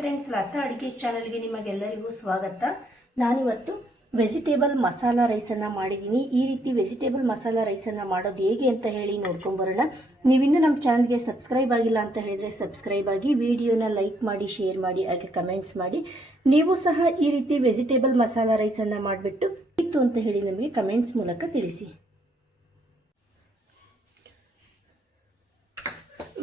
Friends, Lata ಅಡುಗೆ ಚಾನಲ್ಗೆ ನಿಮಗೆಲ್ಲರಿಗೂ ಸ್ವಾಗತ. ನಾನಿವತ್ತು ವೆಜಿಟೇಬಲ್ ಮಸಾಲಾ ರೈಸನ್ನು ಮಾಡಿದ್ದೀನಿ. ಈ ರೀತಿ ವೆಜಿಟೇಬಲ್ ಮಸಾಲಾ ರೈಸನ್ನು ಮಾಡೋದು ಹೇಗೆ ಅಂತ ಹೇಳಿ ನೋಡ್ಕೊಂಬರೋಣ. ನೀವಿನ್ನೂ ನಮ್ಮ ಚಾನಲ್ಗೆ ಸಬ್ಸ್ಕ್ರೈಬ್ ಆಗಿಲ್ಲ ಅಂತ ಹೇಳಿದರೆ ಸಬ್ಸ್ಕ್ರೈಬ್ ಆಗಿ, ವಿಡಿಯೋನ ಲೈಕ್ ಮಾಡಿ, ಶೇರ್ ಮಾಡಿ, ಹಾಗೆ ಕಮೆಂಟ್ಸ್ ಮಾಡಿ. ನೀವು ಸಹ ಈ ರೀತಿ ವೆಜಿಟೇಬಲ್ ಮಸಾಲಾ ರೈಸನ್ನು ಮಾಡಿಬಿಟ್ಟು ಇತ್ತು ಅಂತ ಹೇಳಿ ನಮಗೆ ಕಮೆಂಟ್ಸ್ ಮೂಲಕ ತಿಳಿಸಿ.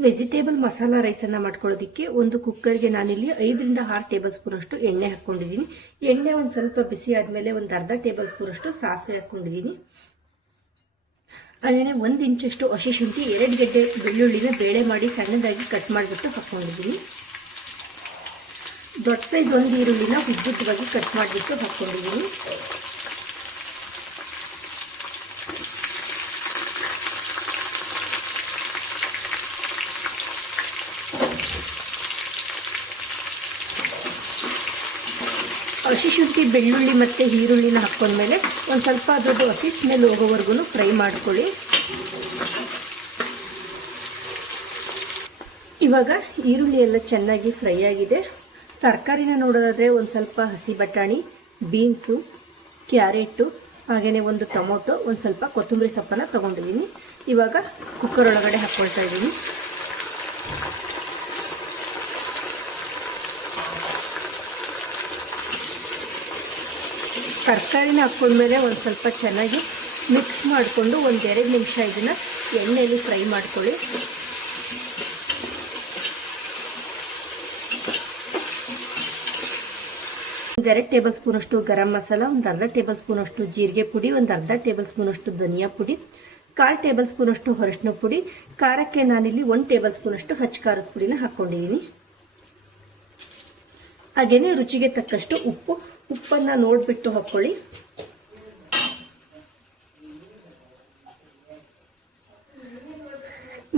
ವೆಜಿಟೇಬಲ್ ಮಸಾಲಾ ರೈಸನ್ನು ಮಾಡ್ಕೊಳ್ಳೋದಕ್ಕೆ ಒಂದು ಕುಕ್ಕರ್ಗೆ ನಾನಿಲ್ಲಿ 5 ರಿಂದ 6 ಟೇಬಲ್ ಸ್ಪೂನ್ ಅಷ್ಟು ಎಣ್ಣೆ ಹಾಕ್ಕೊಂಡಿದ್ದೀನಿ. ಎಣ್ಣೆ ಒಂದು ಸ್ವಲ್ಪ ಬಿಸಿ ಆದಮೇಲೆ ಒಂದು ಅರ್ಧ ಟೇಬಲ್ ಸ್ಪೂನ್ ಅಷ್ಟು ಸಾಸಿವೆ ಹಾಕ್ಕೊಂಡಿದ್ದೀನಿ. ಹಾಗೆಯೇ 1 ಇಂಚಷ್ಟು ಹಸಿ ಶುಂಠಿ, 2 ಗೆಡ್ಡೆ ಬೆಳ್ಳುಳ್ಳಿನ ಬೇಳೆ ಮಾಡಿ ಸಣ್ಣದಾಗಿ ಕಟ್ ಮಾಡಿಬಿಟ್ಟು ಹಾಕ್ಕೊಂಡಿದ್ದೀನಿ. ದೊಡ್ಡ ಸೈಜ್ 1 ಈರುಳ್ಳಿನ ಉದ್ದುದ್ದವಾಗಿ ಕಟ್ ಮಾಡಿಬಿಟ್ಟು ಹಾಕ್ಕೊಂಡಿದ್ದೀನಿ. ಹಸಿ ಶುಂಠಿ, ಬೆಳ್ಳುಳ್ಳಿ ಮತ್ತು ಈರುಳ್ಳಿನ ಹಾಕ್ಕೊಂಡ್ಮೇಲೆ ಒಂದು ಸ್ವಲ್ಪ ಅದರದ್ದು ಹಸಿ ಸ್ಮೆಲ್ ಹೋಗೋವರೆಗೂ ಫ್ರೈ ಮಾಡ್ಕೊಳ್ಳಿ. ಇವಾಗ ಈರುಳ್ಳಿ ಎಲ್ಲ ಚೆನ್ನಾಗಿ ಫ್ರೈ ಆಗಿದೆ. ತರಕಾರಿನ ನೋಡೋದಾದರೆ ಒಂದು ಸ್ವಲ್ಪ ಹಸಿ ಬಟಾಣಿ, ಬೀನ್ಸು, ಕ್ಯಾರೆಟು, ಹಾಗೆಯೇ ಒಂದು ಟೊಮೊಟೊ, ಒಂದು ಸ್ವಲ್ಪ ಕೊತ್ತಂಬರಿ ಸೊಪ್ಪನ್ನು ತೊಗೊಂಡಿದ್ದೀನಿ. ಇವಾಗ ಕುಕ್ಕರ್ ಒಳಗಡೆ ಹಾಕ್ಕೊಳ್ತಾ ಇದ್ದೀನಿ. ತರಕಾರಿನ ಹಾಕ್ಕೊಂಡ್ಮೇಲೆ ಒಂದು ಸ್ವಲ್ಪ ಚೆನ್ನಾಗಿ ಮಿಕ್ಸ್ ಮಾಡಿಕೊಂಡು 1-2 ನಿಮಿಷ ಇದನ್ನು ಎಣ್ಣೆಯಲ್ಲಿ ಫ್ರೈ ಮಾಡ್ಕೊಳ್ಳಿ. ಒಂದು 2 ಟೇಬಲ್ ಸ್ಪೂನ್ ಅಷ್ಟು ಗರಂ ಮಸಾಲ, ಒಂದು ಅರ್ಧ ಟೇಬಲ್ ಸ್ಪೂನ್ ಅಷ್ಟು ಜೀರಿಗೆ ಪುಡಿ, ಒಂದು ಅರ್ಧ ಟೇಬಲ್ ಸ್ಪೂನ್ ಅಷ್ಟು ಧನಿಯಾ ಪುಡಿ, 1/4 ಟೇಬಲ್ ಸ್ಪೂನ್ ಅಷ್ಟು ಅರಿಶಿನ ಪುಡಿ. ಖಾರಕ್ಕೆ ನಾನಿಲ್ಲಿ 1 ಟೇಬಲ್ ಸ್ಪೂನ್ ಅಷ್ಟು ಹಚ್ಚ ಖಾರದ ಪುಡಿನ ಹಾಕ್ಕೊಂಡಿದ್ದೀನಿ. ಹಾಗೆಯೇ ರುಚಿಗೆ ತಕ್ಕಷ್ಟು ಉಪ್ಪನ್ನು ನೋಡಿಬಿಟ್ಟು ಹಾಕ್ಕೊಳ್ಳಿ.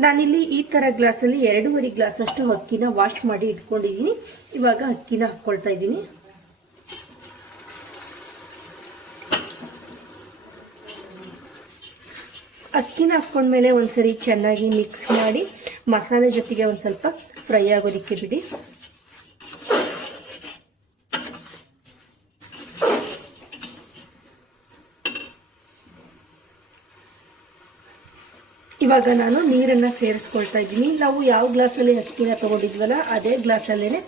ನಾನಿಲ್ಲಿ ಈ ಥರ ಗ್ಲಾಸಲ್ಲಿ 2.5 ಗ್ಲಾಸ್ ಅಷ್ಟು ಅಕ್ಕಿನ ವಾಶ್ ಮಾಡಿ ಇಟ್ಕೊಂಡಿದ್ದೀನಿ. ಇವಾಗ ಅಕ್ಕಿನ ಹಾಕ್ಕೊಳ್ತಾ ಇದ್ದೀನಿ. ಅಕ್ಕಿನ ಹಾಕ್ಕೊಂಡ್ಮೇಲೆ ಒಂದ್ಸರಿ ಚೆನ್ನಾಗಿ ಮಿಕ್ಸ್ ಮಾಡಿ ಮಸಾಲೆ ಜೊತೆಗೆ ಒಂದು ಸ್ವಲ್ಪ ಫ್ರೈ ಆಗೋದಕ್ಕೆ ಬಿಡಿ. ಇವಾಗ ನಾನು ನೀರನ್ನು ಸೇರಿಸ್ಕೊಳ್ತಾ ಇದ್ದೀನಿ. ನಾವು ಯಾವ ಗ್ಲಾಸಲ್ಲಿ ಅಕ್ಕಿನ ತೊಗೊಂಡಿದ್ವಲ್ಲ ಅದೇ ಗ್ಲಾಸಲ್ಲೇ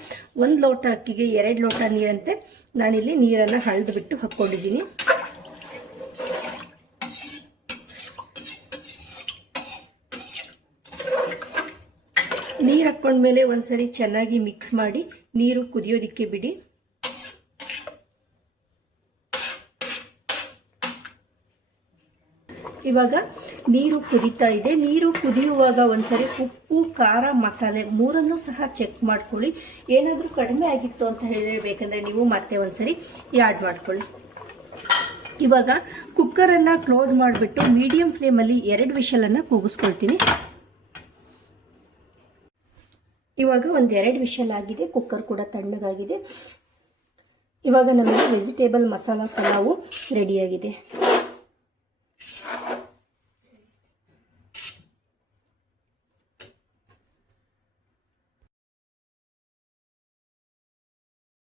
1 ಲೋಟ ಅಕ್ಕಿಗೆ 2 ಲೋಟ ನೀರಂತೆ ನಾನಿಲ್ಲಿ ನೀರನ್ನು ಹಳ್ದು ಬಿಟ್ಟು ಹಾಕ್ಕೊಂಡಿದ್ದೀನಿ. ನೀರು ಹಾಕ್ಕೊಂಡ್ಮೇಲೆ ಒಂದ್ಸರಿ ಚೆನ್ನಾಗಿ ಮಿಕ್ಸ್ ಮಾಡಿ ನೀರು ಕುದಿಯೋದಕ್ಕೆ ಬಿಡಿ. ಇವಾಗ ನೀರು ಕುದೀತಾ ಇದೆ. ನೀರು ಕುದಿಯುವಾಗ ಒಂದ್ಸರಿ ಉಪ್ಪು, ಖಾರ, ಮಸಾಲೆ 3ಅನ್ನೂ ಸಹ ಚೆಕ್ ಮಾಡ್ಕೊಳ್ಳಿ. ಏನಾದರೂ ಕಡಿಮೆ ಆಗಿತ್ತು ಅಂತ ಹೇಳಿದ್ರೆ ಬೇಕಂದರೆ ನೀವು ಮತ್ತೆ ಒಂದ್ಸರಿ ಆ್ಯಡ್ ಮಾಡ್ಕೊಳ್ಳಿ. ಇವಾಗ ಕುಕ್ಕರನ್ನು ಕ್ಲೋಸ್ ಮಾಡಿಬಿಟ್ಟು ಮೀಡಿಯಂ ಫ್ಲೇಮಲ್ಲಿ 2 ವಿಷಲನ್ನು ಕೂಗಿಸ್ಕೊಳ್ತೀನಿ. ಇವಾಗ ಒಂದು 2 ವಿಷಲ್ ಆಗಿದೆ. ಕುಕ್ಕರ್ ಕೂಡ ತಣ್ಣಗಾಗಿದೆ. ಇವಾಗ ನಮಗೆ ವೆಜಿಟೇಬಲ್ ಮಸಾಲಾ ಪಲಾವು ರೆಡಿಯಾಗಿದೆ.